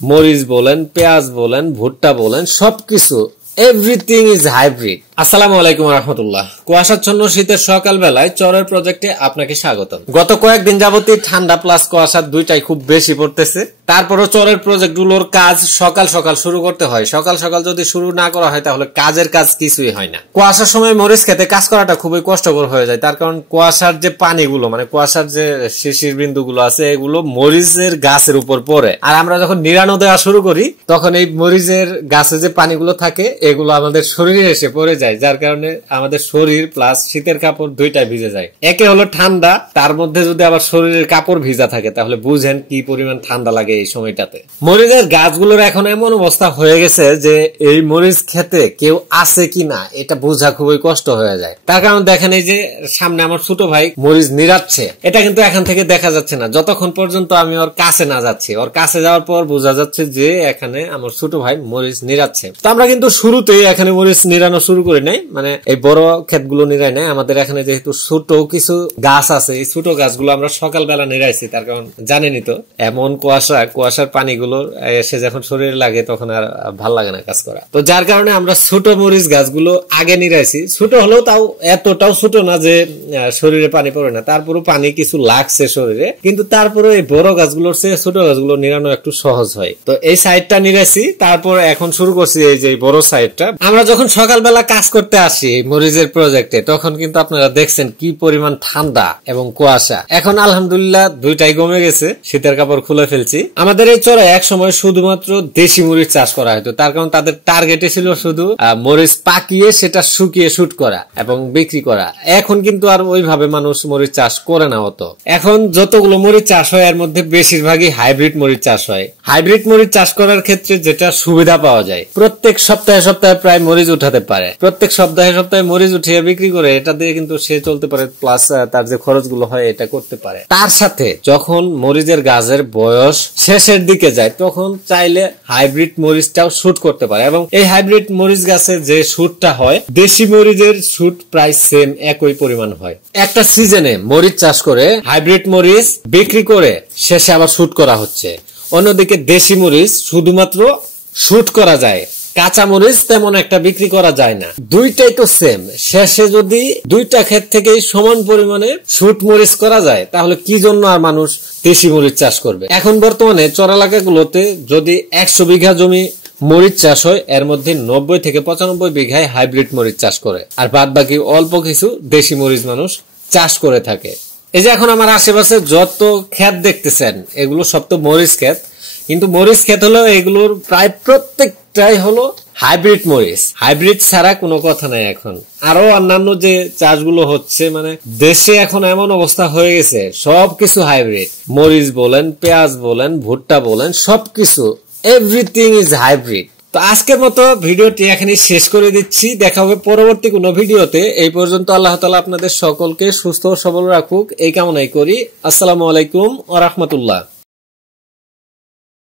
মরিচ বলেন, পেঁয়াজ বলেন, ভুট্টা বলেন, সবকিছু এভরিথিং ইজ হাইব্রিড। আসসালামু আলাইকুম রাহমাতুল্লাহ। কুয়াশাচ্ছন্ন শীতের সকাল বেলায় চরের প্রজেক্টে আপনাকে স্বাগতম। গত কয়েকদিন যাবতীয় ঠান্ডা প্লাস কুয়াশা দুইটাই খুব বেশি পড়তেছে। তারপরও চরের প্রজেক্ট গুলোর কাজ সকাল সকাল শুরু করতে হয়। সকাল সকাল যদি শুরু না করা হয় তাহলে কাজের কাজ কিছুই হয় না। কুয়াশার সময় মরিচ খেতে কাজ করাটা খুবই কষ্টকর হয়ে যায়। তার কারণ কুয়াশার যে পানিগুলো মানে কুয়াশার যে শিশির বিন্দুগুলো আছে এগুলো মরিচের গাছের উপর পড়ে। আর আমরা যখন নিড়ানো দেওয়া শুরু করি তখন এই মরিচের গাছে যে পানিগুলো থাকে এগুলো আমাদের শরীরে এসে পড়ে যায়, যার কারণে আমাদের শরীর প্লাস শীতের কাপড় দুইটাই ভিজে যায়। একে হলো ঠান্ডা, তার মধ্যে যদি আবার শরীরের কাপড় ভিজা থাকে তাহলে বুঝেন কি পরিমাণ ঠান্ডা লাগে এই সময়টাতে। মরিচের গাছগুলোর এখন এমন অবস্থা হয়ে গেছে যে এই মরিচ খেতে কেউ আছে কিনা এটা বোঝা খুবই কষ্ট হয়ে যায়। তার কারণ দেখেন এই যে সামনে আমার ছোট ভাই মরিচ নিড়াচ্ছে, এটা কিন্তু এখান থেকে দেখা যাচ্ছে না যতক্ষণ পর্যন্ত আমি ওর কাছে না যাচ্ছি। ওর কাছে যাওয়ার পর বোঝা যাচ্ছে যে এখানে আমার ছোট ভাই মরিচ নিড়াচ্ছে। তো আমরা কিন্তু শুরুতেই এখানে মরিচ নিড়ানো শুরু করি নাই, মানে এই বড় ক্ষেতগুলো নিড়াই নাই। আমাদের এখানে যেহেতু ছোট কিছু গাছ আছে, এই ছোট গাছগুলো আমরা সকালবেলা নিড়াইছি। তার কারণ জানেনই তো এমন কুয়াশার পানিগুলো এসে যখন শরীরে লাগে তখন আর ভাল লাগে না কাজ করা। তো যার কারণে আমরা ছোট মরিচ গাছগুলো আগে নিড়াইছি। ছোট হলেও তাও এতটাও ছোট না যে শরীরে পানি পড়ে না, তারপরও পানি কিছু লাগছে শরীরে, কিন্তু তারপরে এই বড় গাছগুলোর চেয়ে ছোট গাছগুলো নিড়ানো একটু সহজ হয়। তো এই সাইডটা নিড়াইছি, তারপর এখন শুরু করছি এই যে বড় সাইডটা। আমরা যখন সকালবেলা কাজ করতে আসি মরিচের প্রজেক্টে তখন কিন্তু আপনারা দেখছেন কি পরিমাণ ঠান্ডা এবং কুয়াশা। এখন আলহামদুলিল্লাহ দুইটাই কমে গেছে, শীতের কাপড় খুলে ফেলছি। আমাদের এই চরে এক সময় শুধুমাত্র দেশি মরিচ চাষ করা হতো, তার কারণ তাদের টার্গেটে ছিল শুধু মরিচ পাকিয়ে সেটা শুকিয়ে শুট করা এবং বিক্রি করা। এখন কিন্তু আর ওইভাবে মানুষ মরিচ চাষ করে না হতো। এখন যতগুলো মরিচ চাষ হয় এর মধ্যে বেশিরভাগই হাইব্রিড মরিচ চাষ হয়। হাইব্রিড মরিচ চাষ করার ক্ষেত্রে যেটা সুবিধা পাওয়া যায়, প্রত্যেক সপ্তাহে সপ্তাহে প্রায় মরিচ উঠাতে পারে, প্রত্যেক সপ্তাহে সপ্তাহে মরিচ উঠিয়ে বিক্রি করে এটা দিয়ে কিন্তু সে চলতে পারে, প্লাস তার যে খরচগুলো হয় এটা করতে পারে। তার সাথে যখন মরিচের গাছের বয়স শেষের দিকে যায় তখন চাইলে হাইব্রিড মরিচটাও শুট করতে পারে, এবং এই হাইব্রিড মরিচ গাছের যে শুটটা হয় দেশি মরিচের শুট প্রায় সেম একই পরিমাণ হয়। একটা সিজনে মরিচ চাষ করে হাইব্রিড মরিচ বিক্রি করে শেষে আবার শুট করা হচ্ছে। অন্যদিকে দেশি মরিচ শুধুমাত্র শুট করা যায়, কাঁচা মরিচ তেমন একটা বিক্রি করা যায় না। দুইটাই তো সেম, শেষে যদি দুইটা ক্ষেত থেকেই সমান পরিমাণে শুট মরিচ করা যায় তাহলে কি জন্য আর মানুষ দেশি মরিচ চাষ করবে। এখন বর্তমানে চর এলাকাগুলোতে যদি 100 বিঘা জমি মরিচ চাষ হয় এর মধ্যে 90 থেকে 95 বিঘায় হাইব্রিড মরিচ চাষ করে, আর বাদ বাকি অল্প কিছু দেশি মরিচ মানুষ চাষ করে থাকে। এই যে এখন আমার আশেপাশে যত ক্ষেত দেখতেছেন এগুলো সব তো মরিচ ক্ষেত, কিন্তু মরিচ ক্ষেত হলো এগুলোর প্রায় প্রত্যেকটাই হলো হাইব্রিড মরিচ। হাইব্রিড ছাড়া কোনো কথা নাই। এখন আরো অন্যান্য যে চাষগুলো হচ্ছে, মানে দেশে এখন এমন অবস্থা হয়ে গেছে সবকিছু হাইব্রিড। মরিচ বলেন, পেঁয়াজ বলেন, ভুট্টা বলেন, সবকিছু এভরিথিং ইজ হাইব্রিড। তো আজকের মতো ভিডিওটি এখানে শেষ করে দিচ্ছি, দেখা হবে পরবর্তী কোনো ভিডিওতে। এই পর্যন্ত আল্লাহ তাআলা আপনাদের সকলকে সুস্থ ও সবল রাখুক এই কামনাই করি। আসসালামু আলাইকুম ওয়া রাহমাতুল্লাহ।